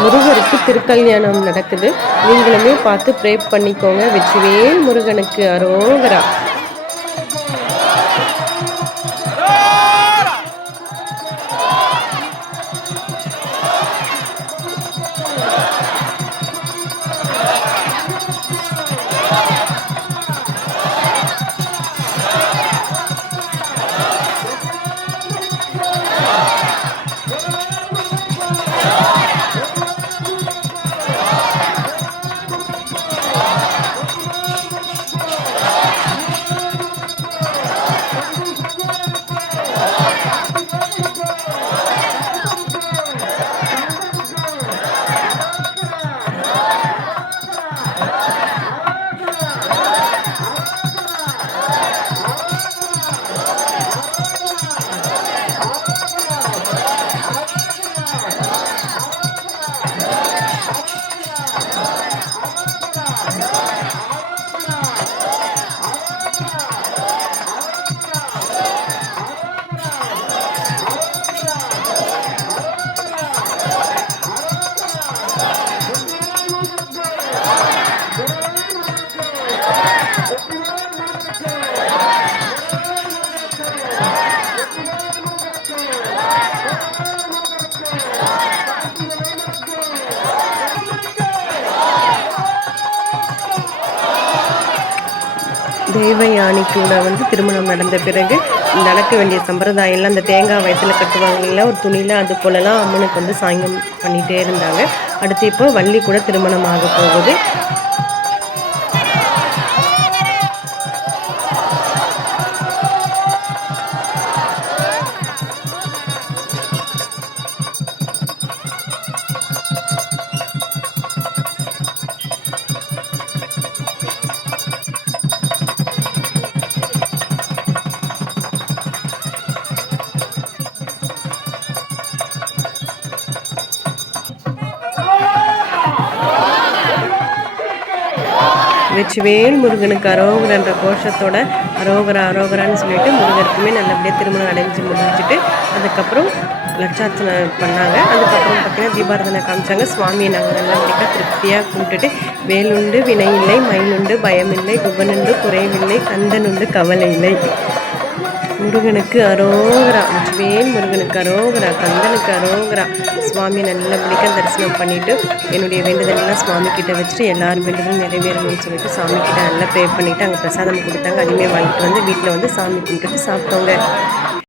முருகருக்கு திருக்கல்யாணம் நடக்குது. நீங்களுமே பார்த்து ப்ரே பண்ணிக்கோங்க. வெற்றிவேல் முருகனுக்கு அரோகரா. தேவயானி கூட திருமணம் நடந்த பிறகு நடக்க வேண்டிய சம்பிரதாயம்லாம் அந்த தேங்காய் வயத்தில் கட்டுவாங்கல்ல ஒரு துணியில், அது போலலாம் அம்மனுக்கு சாயங்கம் பண்ணிகிட்டே இருந்தாங்க. அடுத்து இப்போ வள்ளி கூட திருமணம் ஆக போகுது. வெற்றிவேல் முருகனுக்கு அரோகரன்ற கோஷத்தோட அரோகரா அரோகரான்னு சொல்லிட்டு முருகருக்குமே நல்லபடியாக திருமணம் முடிஞ்சுட்டு அதுக்கப்புறம் லட்சார்ச்சனை பண்ணாங்க. அதுக்கப்புறம் பார்த்திங்கன்னா தீபாரதனை காமிச்சாங்க. சுவாமியை நாங்கள் நல்லபடியாக திருப்தியாக கும்பிட்டுட்டு வேலுண்டு வினையில்லை, மயிலுண்டு பயமில்லை, குபனுண்டு குறைவில்லை, கந்தனுண்டு கவலை இல்லை. முருகனுக்கு அரோகரா, வெற்றிவேல் முருகனுக்கு அரோகரா, கந்தனுக்கு அரோகரா. சுவாமி நல்லபடியாக தரிசனம் பண்ணிவிட்டு என்னுடைய வேண்டுதலெல்லாம் சுவாமி கிட்ட வச்சுட்டு எல்லார் வேண்டுதலும் நிறைவேறணும்னு சொல்லிட்டு சாமி கிட்ட நல்லா ப்ரே பண்ணிவிட்டு அங்கே பிரசாதம் கொடுத்தாங்க. அதையுமே வாங்கிட்டு வீட்டில் சாமி கும்பிட்டுட்டு சாப்பிட்டோங்க.